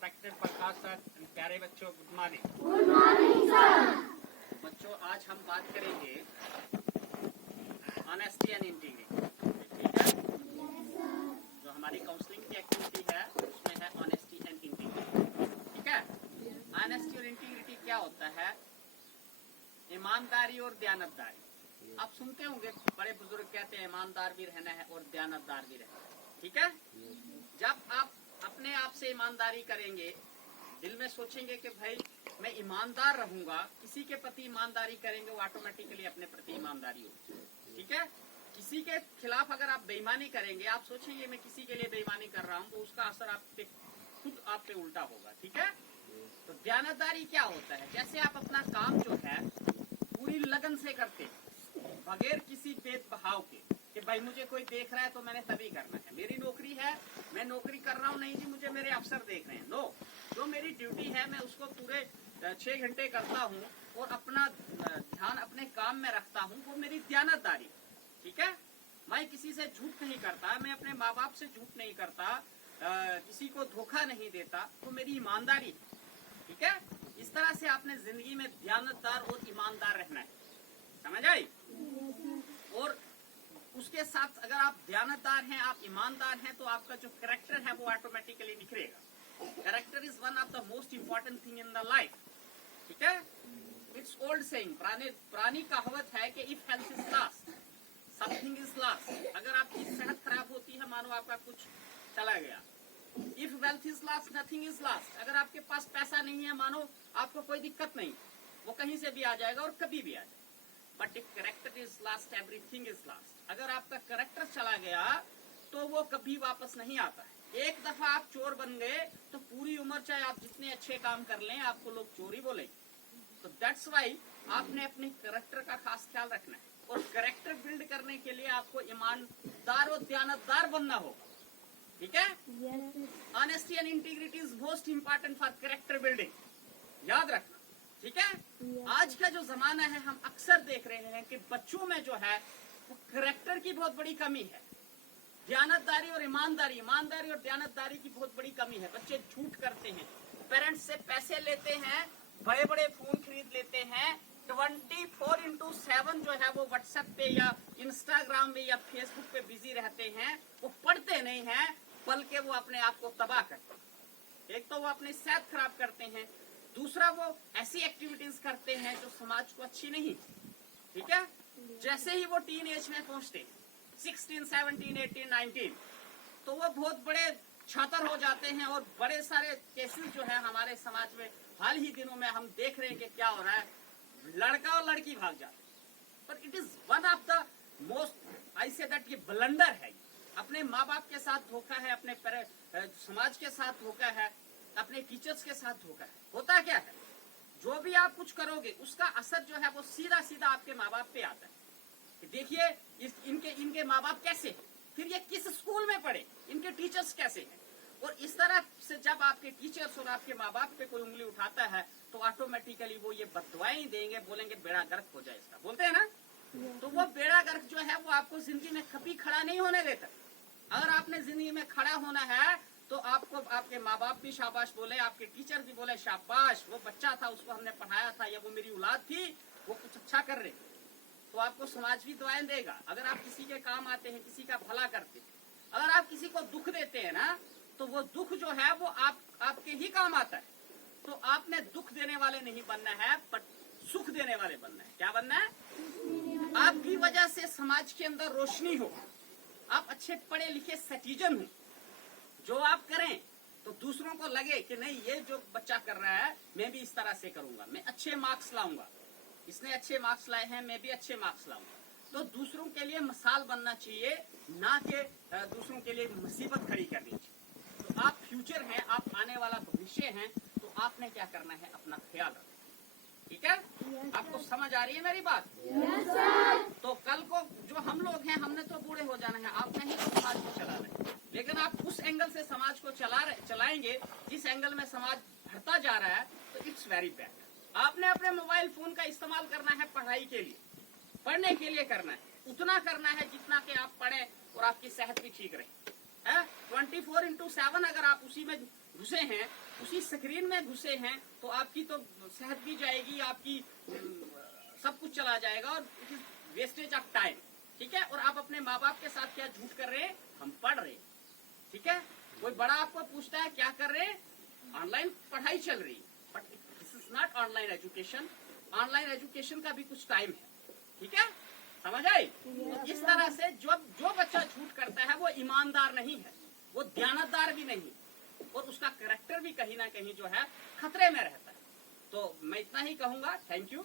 Respected प्रकाश sir, प्यारे बच्चों, good morning. Good morning sir. बच्चों, आज हम बात करेंगे ऑनेस्टी एंड इंटीग्रिटी। ठीक है? जो हमारी काउंसलिंग की एक्टिविटी है उसमें है ऑनेस्टी एंड इंटीग्रिटी। ठीक है? ऑनेस्टी और इंटीग्रिटी क्या होता है? ईमानदारी और दयानतदारी। आप सुनते होंगे बड़े बुजुर्ग कहते हैं ईमानदार भी रहना है और दयानतदार भी रहना है। ठीक है? जब आप अपने आप से ईमानदारी करेंगे, दिल में सोचेंगे कि भाई मैं ईमानदार रहूंगा, किसी के प्रति ईमानदारी करेंगे, वो ऑटोमेटिकली अपने प्रति ईमानदारी होगी। ठीक है? किसी के खिलाफ अगर आप बेईमानी करेंगे, आप सोचेंगे मैं किसी के लिए बेईमानी कर रहा हूँ, तो उसका असर आप पे खुद आप पे उल्टा होगा। ठीक है? तो दयानतदारी क्या होता है? जैसे आप अपना काम जो है पूरी लगन से करते हैं, बगैर किसी भेदभाव के कि भाई मुझे कोई देख रहा है तो मैंने तभी करना है, मेरी नौकरी है, मैं नौकरी कर रहा हूँ, नहीं जी मुझे मेरे अफसर देख रहे हैं। नो, जो मेरी ड्यूटी है मैं उसको पूरे 6 घंटे करता हूँ और अपना ध्यान अपने काम में रखता हूँ, वो मेरी दयानतदारी। ठीक है? मैं किसी से झूठ नहीं करता, मैं अपने माँ बाप से झूठ नहीं करता, किसी को धोखा नहीं देता, तो मेरी ईमानदारी। ठीक है? इस तरह से आपने जिंदगी में दयानतदार और ईमानदार रहना है। समझ आई? और उसके साथ अगर आप दयानतदार हैं, आप ईमानदार हैं, तो आपका जो कैरेक्टर है वो ऑटोमेटिकली निखरेगा। Character is one of the most important thing in the life. ठीक है? इट्स ओल्ड सेइंग, पुरानी कहावत है कि if health is lost something is lost. अगर आपकी सेहत खराब होती है, मानो आपका कुछ चला गया। If wealth is lost nothing is lost. अगर आपके पास पैसा नहीं है, मानो आपको कोई दिक्कत नहीं, वो कहीं से भी आ जाएगा और कभी भी आ जाएगा। But if character is lost everything is lost. अगर आपका कैरेक्टर चला गया तो वो कभी वापस नहीं आता है। एक दफा आप चोर बन गए तो पूरी उम्र चाहे आप जितने अच्छे काम कर लें, आपको लोग चोर ही बोलेंगे। तो दैट्स वाई आपने अपने कैरेक्टर का खास ख्याल रखना है, और कैरेक्टर बिल्ड करने के लिए आपको ईमानदार और दयानतदार बनना होगा। ठीक है? Honesty and integrity is most important for character building. याद रखना। ठीक है? आज का जो जमाना है, हम अक्सर देख रहे हैं कि बच्चों में जो है वो कैरेक्टर की बहुत बड़ी कमी है। दयानतदारी और ईमानदारी और दयानतदारी की बहुत बड़ी कमी है। बच्चे झूठ करते हैं, पेरेंट्स से पैसे लेते हैं, बड़े बड़े फोन खरीद लेते हैं, 24/7 जो है वो व्हाट्सएप पे या इंस्टाग्राम में या फेसबुक पे बिजी रहते हैं। वो पढ़ते नहीं हैं, बल्कि वो अपने आप को तबाह करते हैं। एक तो वो अपनी सेहत खराब करते हैं, दूसरा वो ऐसी एक्टिविटीज करते हैं जो समाज को अच्छी नहीं। ठीक है? जैसे ही वो टीन एज में पहुंचते 16, 17, 18, 19, तो वो बहुत बड़े छात्र हो जाते हैं, और बड़े सारे केसेस जो है हमारे समाज में हाल ही दिनों में हम देख रहे हैं कि क्या हो रहा है, लड़का और लड़की भाग जाते हैं। पर it is one of the most, I say that, ये ब्लंडर है। अपने माँ बाप के साथ धोखा है, अपने समाज के साथ धोखा है, अपने टीचर्स के साथ धोखा है। होता क्या है, जो भी आप कुछ करोगे उसका असर जो है वो सीधा सीधा आपके माँ बाप पे आता है। देखिए इनके माँ बाप कैसे हैं, फिर ये किस स्कूल में पढ़े, इनके टीचर्स कैसे हैं। और इस तरह से जब आपके टीचर्स और आपके माँ बाप पे कोई उंगली उठाता है तो ऑटोमेटिकली वो ये बददुआएं देंगे, बोलेंगे बेड़ा गर्क हो जाए इसका, बोलते हैं ना। तो वो बेड़ा गर्क जो है वो आपको जिंदगी में कभी खड़ा नहीं होने देता। अगर आपने जिंदगी में खड़ा होना है तो आपको आपके माँ बाप भी शाबाश बोले, आपके टीचर भी बोले शाबाश, वो बच्चा था, उसको हमने पढ़ाया था, या वो मेरी औलाद थी, वो कुछ अच्छा कर रहे, तो आपको समाज भी दुआएं देगा। अगर आप किसी के काम आते हैं, किसी का भला करते हैं, अगर आप किसी को दुख देते हैं ना, तो वो दुख जो है वो आपके ही काम आता है। तो आपने दुख देने वाले नहीं बनना है, पर सुख देने वाले बनना है। क्या बनना है? आपकी वजह से समाज के अंदर रोशनी हो, आप अच्छे पढ़े लिखे सिटीजन हो, जो आप करें तो दूसरों को लगे कि नहीं, ये जो बच्चा कर रहा है मैं भी इस तरह से करूंगा, मैं अच्छे मार्क्स लाऊंगा, इसने अच्छे मार्क्स लाए हैं, मैं भी अच्छे मार्क्स लाऊंगा। तो दूसरों के लिए मिसाल बनना चाहिए, ना कि दूसरों के लिए मुसीबत खड़ी करनी चाहिए। तो आप फ्यूचर हैं, आप आने वाला भविष्य हैं, तो आपने क्या करना है, अपना ख्याल रखना। ठीक है? आपको समझ आ रही है मेरी बात? तो कल को जो हम लोग हैं, हमने तो बूढ़े हो जाना है, आपने ही तो समाज को चलाना है। लेकिन आप उस एंगल से समाज को चलाएंगे जिस एंगल में समाज बढ़ता जा रहा है, तो इट्स वेरी बैड। आपने अपने मोबाइल फोन का इस्तेमाल करना है पढ़ाई के लिए, पढ़ने के लिए करना है, उतना करना है जितना कि आप पढ़ें और आपकी सेहत भी ठीक रहे। 24/7 अगर आप उसी में घुसे हैं, उसी स्क्रीन में घुसे हैं, तो आपकी तो सेहत भी जाएगी, आपकी सब कुछ चला जाएगा और it is wastage of time. ठीक है, और आप अपने माँ बाप के साथ क्या झूठ कर रहे हैं? हम पढ़ रहे हैं। ठीक है, कोई बड़ा आपको पूछता है क्या कर रहे हैं? ऑनलाइन पढ़ाई चल रही, but this is not online education. Online education का भी कुछ टाइम है। ठीक है, समझ आई? तो इस तरह से जो बच्चा झूठ करता है वो ईमानदार नहीं है, वो दयानतदार भी नहीं, और उसका कैरेक्टर भी कहीं ना कहीं जो है खतरे में रहता है। तो मैं इतना ही कहूंगा। Thank you.